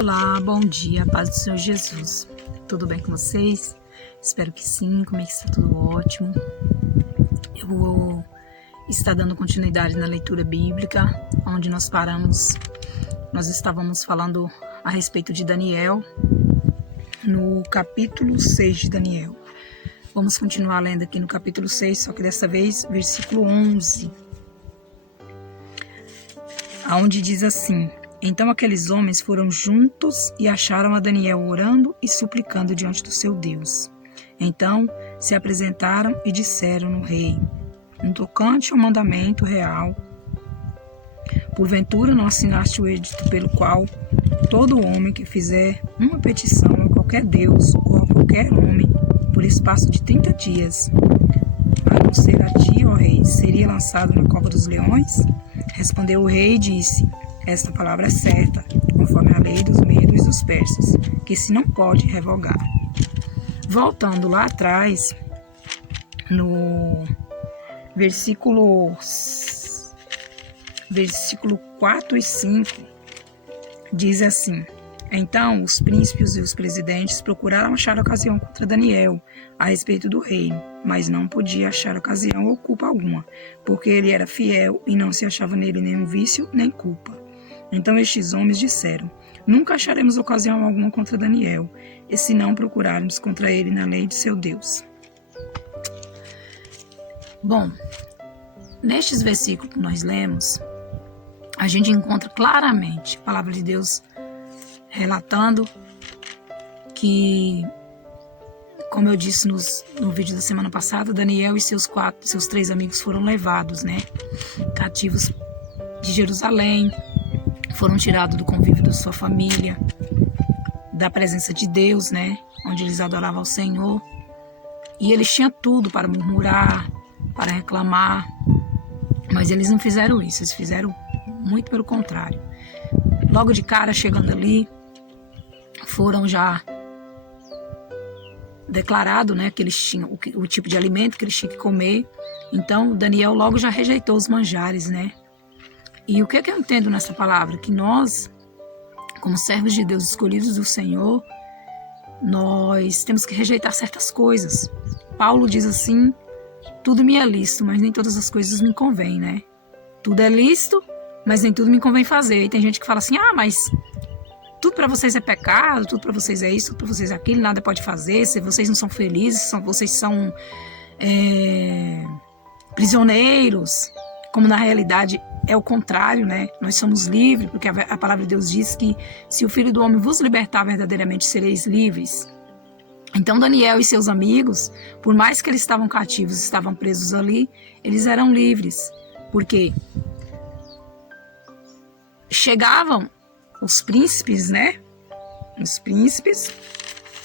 Olá, bom dia, paz do Senhor Jesus. Tudo bem com vocês? Espero que sim, comigo está tudo ótimo. Eu vou estar dando continuidade na leitura bíblica, onde nós paramos. Nós estávamos falando a respeito de Daniel, no capítulo 6 de Daniel. Vamos continuar lendo aqui no capítulo 6, só que dessa vez, versículo 11, aonde diz assim: Então aqueles homens foram juntos e acharam a Daniel orando e suplicando diante do seu Deus. Então se apresentaram e disseram no rei: No tocante ao mandamento real, porventura não assinaste o edito pelo qual todo homem que fizer uma petição a qualquer Deus ou a qualquer homem, por espaço de 30 dias, a não ser a ti, ó rei, seria lançado na cova dos leões? Respondeu o rei e disse: Esta palavra é certa, conforme a lei dos medos e dos persas, que se não pode revogar. Voltando lá atrás, no versículo 4 e 5, diz assim: Então os príncipes e os presidentes procuraram achar ocasião contra Daniel a respeito do reino, mas não podia achar ocasião ou culpa alguma, porque ele era fiel e não se achava nele nenhum vício nem culpa. Então estes homens disseram: Nunca acharemos ocasião alguma contra Daniel, e se não procurarmos contra ele na lei de seu Deus. Bom, nestes versículos que nós lemos, a gente encontra claramente a palavra de Deus relatando que, como eu disse no vídeo da semana passada, Daniel e seus 3 amigos foram levados, cativos de Jerusalém, foram tirados do convívio da sua família, da presença de Deus, onde eles adoravam ao Senhor. E eles tinham tudo para murmurar, para reclamar, mas eles não fizeram isso, eles fizeram muito pelo contrário. Logo de cara, chegando ali, foram já declarado, que eles tinham o tipo de alimento que eles tinham que comer. Então Daniel logo já rejeitou os manjares, E o que eu entendo nessa palavra? Que nós, como servos de Deus escolhidos do Senhor, nós temos que rejeitar certas coisas. Paulo diz assim: tudo me é lícito, mas nem todas as coisas me convêm, Tudo é lícito, mas nem tudo me convém fazer. E tem gente que fala assim: mas tudo para vocês é pecado, tudo para vocês é isso, tudo para vocês é aquilo, nada pode fazer, se vocês não são felizes, vocês são prisioneiros, como na realidade é o contrário, Nós somos livres, porque a palavra de Deus diz que se o Filho do Homem vos libertar, verdadeiramente sereis livres. Então Daniel e seus amigos, por mais que eles estavam cativos, estavam presos ali, eles eram livres, porque chegavam os príncipes, Os príncipes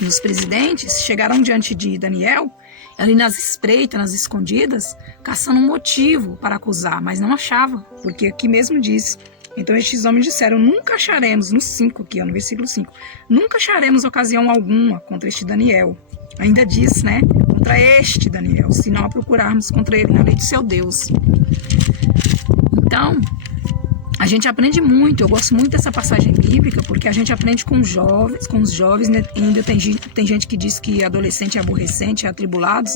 e os presidentes chegaram diante de Daniel, ali nas espreitas, nas escondidas, caçando um motivo para acusar, mas não achavam, porque aqui mesmo diz: Então estes homens disseram: Nunca acharemos, no 5 aqui, no versículo 5, nunca acharemos ocasião alguma contra este Daniel. Ainda diz, contra este Daniel, se não a procurarmos contra ele na lei do seu Deus. Então, a gente aprende muito, eu gosto muito dessa passagem bíblica, porque a gente aprende com os jovens, ainda tem gente que diz que adolescente é aborrecente, é atribulados,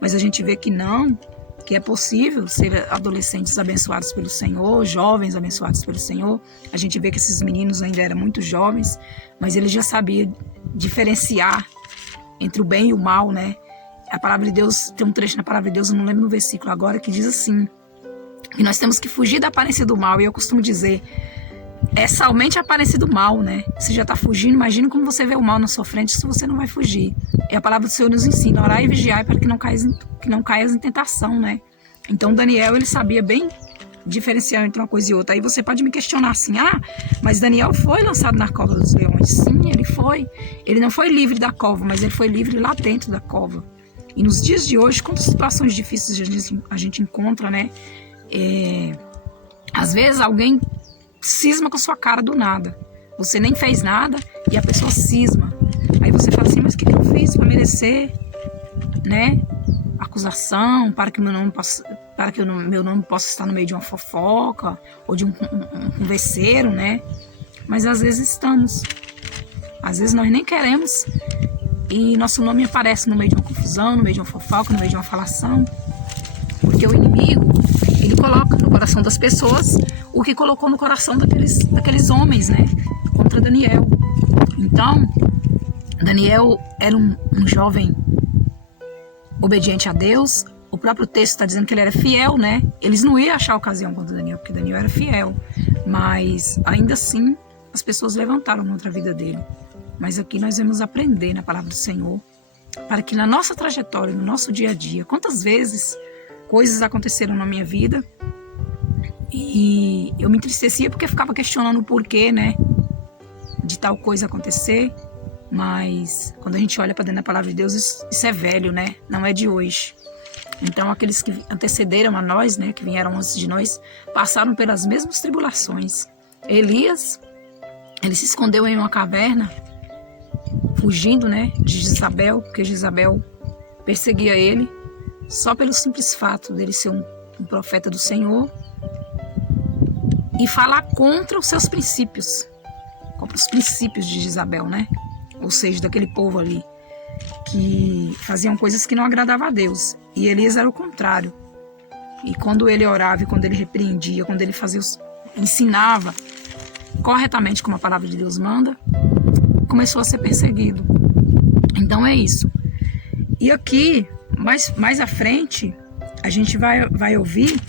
Mas a gente vê que não, que é possível ser adolescentes abençoados pelo Senhor, jovens abençoados pelo Senhor. A gente vê que esses meninos ainda eram muito jovens, mas eles já sabiam diferenciar entre o bem e o mal, A palavra de Deus, tem um trecho na palavra de Deus, eu não lembro no versículo agora, que diz assim: E nós temos que fugir da aparência do mal. E eu costumo dizer: é somente a aparência do mal, Você já está fugindo, imagina como você vê o mal na sua frente, se você não vai fugir. E a palavra do Senhor nos ensina: orai e vigiai para que não caias em tentação, Então Daniel, ele sabia bem diferenciar entre uma coisa e outra. Aí você pode me questionar assim: mas Daniel foi lançado na cova dos leões. Sim, ele foi. Ele não foi livre da cova, mas ele foi livre lá dentro da cova. E nos dias de hoje, quantas situações difíceis a gente encontra, às vezes alguém cisma com a sua cara do nada. Você nem fez nada e a pessoa cisma. Aí você fala assim: mas o que eu fiz para merecer, acusação, para que meu nome possa estar no meio de uma fofoca ou de um converseiro, Mas às vezes estamos. Às vezes nós nem queremos e nosso nome aparece no meio de uma confusão, no meio de uma fofoca, no meio de uma falação. Porque o inimigo, ele coloca no coração das pessoas o que colocou no coração daqueles homens, né? Contra Daniel. Então, Daniel era um jovem obediente a Deus. O próprio texto está dizendo que ele era fiel, né? Eles não iam achar ocasião contra Daniel, porque Daniel era fiel. Mas, ainda assim, as pessoas levantaram contra a vida dele. Mas aqui nós vamos aprender na palavra do Senhor, para que na nossa trajetória, no nosso dia a dia, quantas vezes coisas aconteceram na minha vida e eu me entristecia porque ficava questionando o porquê, né, de tal coisa acontecer. Mas quando a gente olha para dentro da palavra de Deus, isso é velho, né? Não é de hoje. Então aqueles que antecederam a nós, né, que vieram antes de nós, passaram pelas mesmas tribulações. Elias, ele se escondeu em uma caverna, fugindo, né, de Jezabel, porque Jezabel perseguia ele, só pelo simples fato dele ser um profeta do Senhor e falar contra os seus princípios, contra os princípios de Jezabel, né? Ou seja, daquele povo ali que faziam coisas que não agradavam a Deus. E Elias era o contrário. E quando ele orava, e quando ele repreendia, quando ele ensinava corretamente como a palavra de Deus manda, começou a ser perseguido. Então é isso. E aqui, mais à frente, a gente vai ouvir,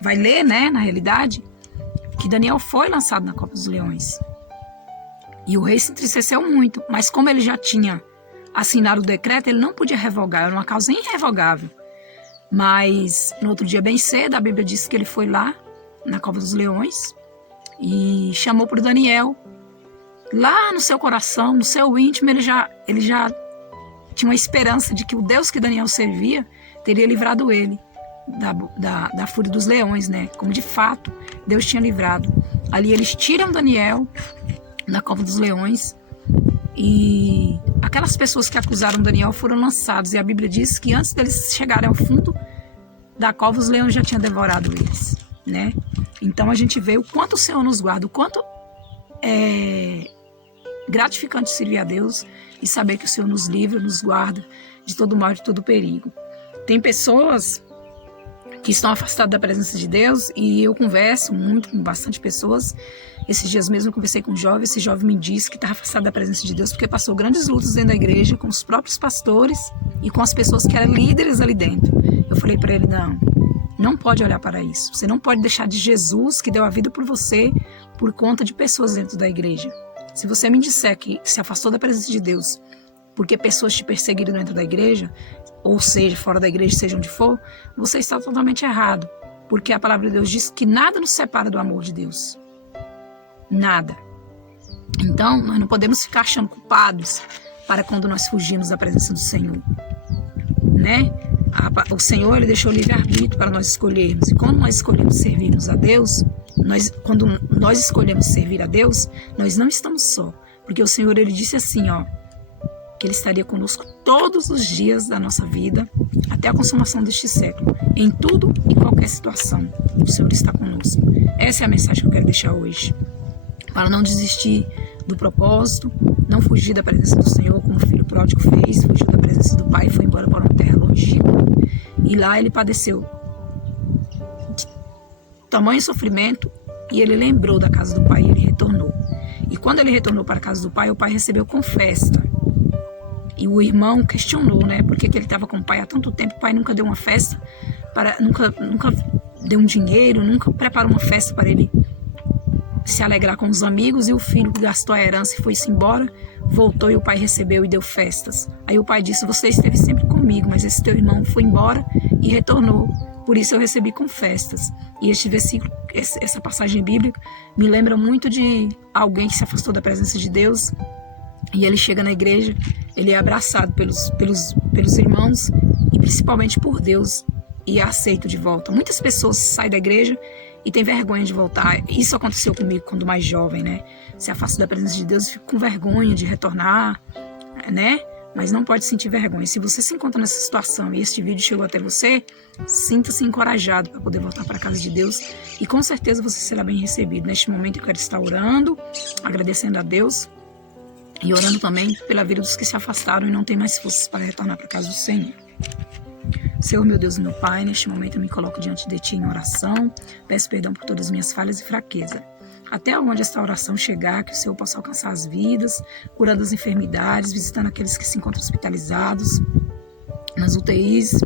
vai ler, né, na realidade, que Daniel foi lançado na cova dos leões. E o rei se entristeceu muito, mas como ele já tinha assinado o decreto, ele não podia revogar, era uma causa irrevogável. Mas no outro dia bem cedo, a Bíblia diz que ele foi lá na cova dos leões e chamou para o Daniel. Lá no seu coração, no seu íntimo, ele já tinha uma esperança de que o Deus que Daniel servia teria livrado ele da fúria dos leões, né? Como de fato Deus tinha livrado. Ali eles tiram Daniel na cova dos leões e aquelas pessoas que acusaram Daniel foram lançados, e a Bíblia diz que antes deles chegarem ao fundo da cova, os leões já tinham devorado eles, né? Então a gente vê o quanto o Senhor nos guarda, o quanto é gratificante servir a Deus e saber que o Senhor nos livra, nos guarda de todo mal, de todo perigo. Tem pessoas que estão afastadas da presença de Deus, e eu converso muito com bastante pessoas. Esses dias mesmo eu conversei com um jovem, esse jovem me disse que estava afastado da presença de Deus porque passou grandes lutas dentro da igreja, com os próprios pastores e com as pessoas que eram líderes ali dentro. Eu falei para ele, não pode olhar para isso. Você não pode deixar de Jesus, que deu a vida por você, por conta de pessoas dentro da igreja. Se você me disser que se afastou da presença de Deus porque pessoas te perseguiram dentro da igreja, ou seja, fora da igreja, seja onde for, você está totalmente errado. Porque a palavra de Deus diz que nada nos separa do amor de Deus. Nada. Então, nós não podemos ficar achando culpados para quando nós fugimos da presença do Senhor, né? O Senhor, ele deixou livre-arbítrio para nós escolhermos. E quando nós escolhemos servirmos a Deus, quando nós escolhemos servir a Deus, nós não estamos só. Porque o Senhor, ele disse assim, que Ele estaria conosco todos os dias da nossa vida, até a consumação deste século. Em tudo e qualquer situação, o Senhor está conosco. Essa é a mensagem que eu quero deixar hoje. Para não desistir do propósito, não fugir da presença do Senhor, como o filho pródigo fez, fugiu da presença do Pai e foi embora para uma terra longínqua. E lá ele padeceu de tamanho sofrimento, e ele lembrou da casa do Pai e ele retornou. E quando ele retornou para a casa do Pai, o Pai recebeu com festa. E o irmão questionou, né? Por que ele estava com o pai há tanto tempo? O pai nunca deu uma festa, nunca deu um dinheiro, nunca preparou uma festa para ele se alegrar com os amigos. E o filho gastou a herança e foi-se embora, voltou e o pai recebeu e deu festas. Aí o pai disse, você esteve sempre comigo, mas esse teu irmão foi embora e retornou. Por isso eu recebi com festas. E este versículo, essa passagem bíblica, me lembra muito de alguém que se afastou da presença de Deus. E ele chega na igreja, ele é abraçado pelos irmãos e principalmente por Deus e é aceito de volta. Muitas pessoas saem da igreja e têm vergonha de voltar. Isso aconteceu comigo quando mais jovem, né? Se afasta da presença de Deus e fica com vergonha de retornar, né? Mas não pode sentir vergonha. Se você se encontra nessa situação e este vídeo chegou até você, sinta-se encorajado para poder voltar para a casa de Deus e com certeza você será bem recebido. Neste momento eu quero estar orando, agradecendo a Deus E orando também pela vida dos que se afastaram e não têm mais forças para retornar para a casa do Senhor. Senhor, meu Deus e meu Pai, neste momento eu me coloco diante de Ti em oração, peço perdão por todas as minhas falhas e fraquezas. Até onde esta oração chegar, que o Senhor possa alcançar as vidas, curando as enfermidades, visitando aqueles que se encontram hospitalizados, nas UTIs.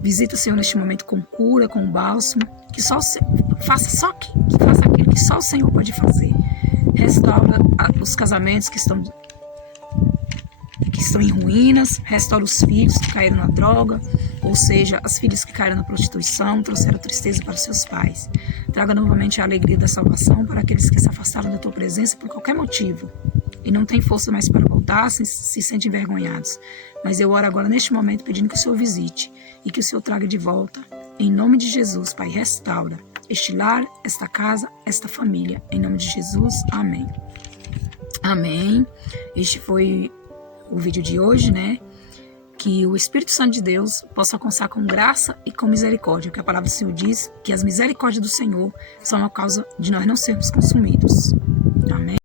Visita, Senhor, neste momento com cura, com bálsamo, que faça aquilo que só o Senhor pode fazer. Restaura os casamentos que estão em ruínas, restaura os filhos que caíram na droga, ou seja, as filhas que caíram na prostituição, trouxeram tristeza para seus pais. Traga novamente a alegria da salvação para aqueles que se afastaram da Tua presença por qualquer motivo e não têm força mais para voltar, se sentem envergonhados. Mas eu oro agora neste momento pedindo que o Senhor visite e que o Senhor traga de volta. Em nome de Jesus, Pai, restaura este lar, esta casa, esta família. Em nome de Jesus, amém. Amém. Este foi o vídeo de hoje, né? Que o Espírito Santo de Deus possa alcançar com graça e com misericórdia, que a palavra do Senhor diz que as misericórdias do Senhor são a causa de nós não sermos consumidos. Amém.